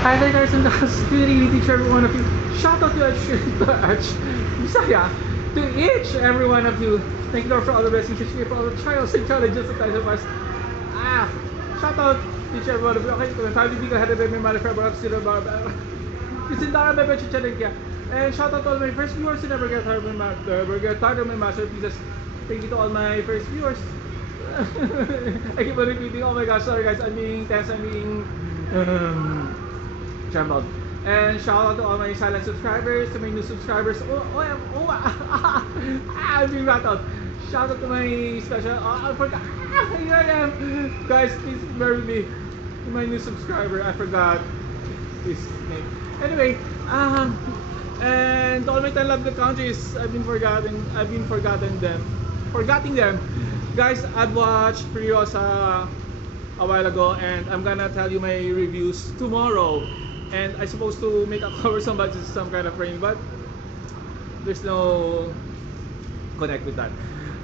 Hi there guys, and that's really each every one of you. Shout out to Bisaya, to each every one of you. Thank you Lord for all the blessings, for all the trials and challenges that I have faced. Shout out to each every one of you. Okay, kung tayo hindi ka hada may mali for about sila ba. Kasi ndara bebe chicharin kaya. And shout out to all my first viewers who never get tired of my masterpieces. Thank you to all my first viewers. I keep on repeating, oh my gosh, sorry guys, I'm being tense, I'm being trembled. And shout out to all my silent subscribers, to my new subscribers. I'm being rattled. Shout out to my special. I forgot. Here I am. Guys, please bear with me. To my new subscriber, I forgot his name. Anyway, and to all my 10 love good countries, I've been forgotten them. Forgetting them. Guys, I've watched Furiosa a while ago, and I'm gonna tell you my reviews tomorrow. And I supposed to make a cover some budget, some kind of frame, but there's no connect with that.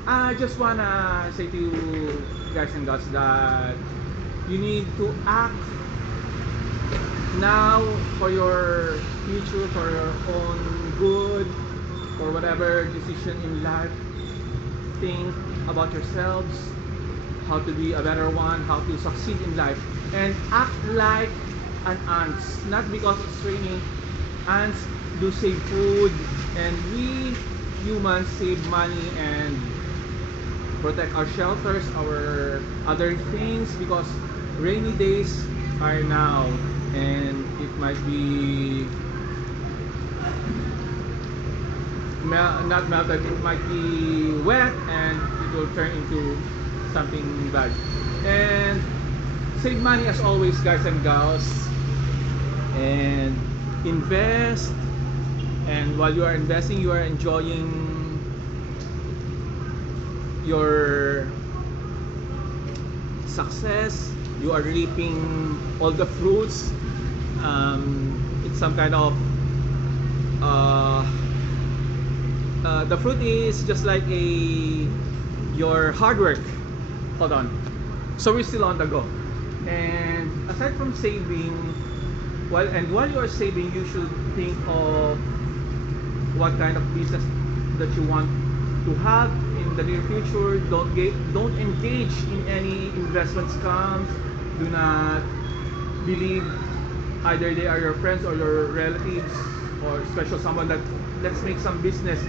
I just wanna say to you guys and girls that you need to act now for your future, for your own good, for whatever decision in life. Think about yourselves, how to be a better one, how to succeed in life, and act like an ants. Not because it's raining. Ants do save food, and we humans save money and protect our shelters, our other things, because rainy days are now, and it might be not melted, it might be wet, and it will turn into something bad. And save money as always, guys and gals, and invest. And while you are investing, you are enjoying your success, you are reaping all the fruits. It's some kind of the fruit is just like your hard work. Hold on. So we're still on the go. And aside from saving, while you are saving, you should think of what kind of business that you want to have in the near future. Don't engage in any investment scams. Do not believe either they are your friends or your relatives, or special someone that let's make some business.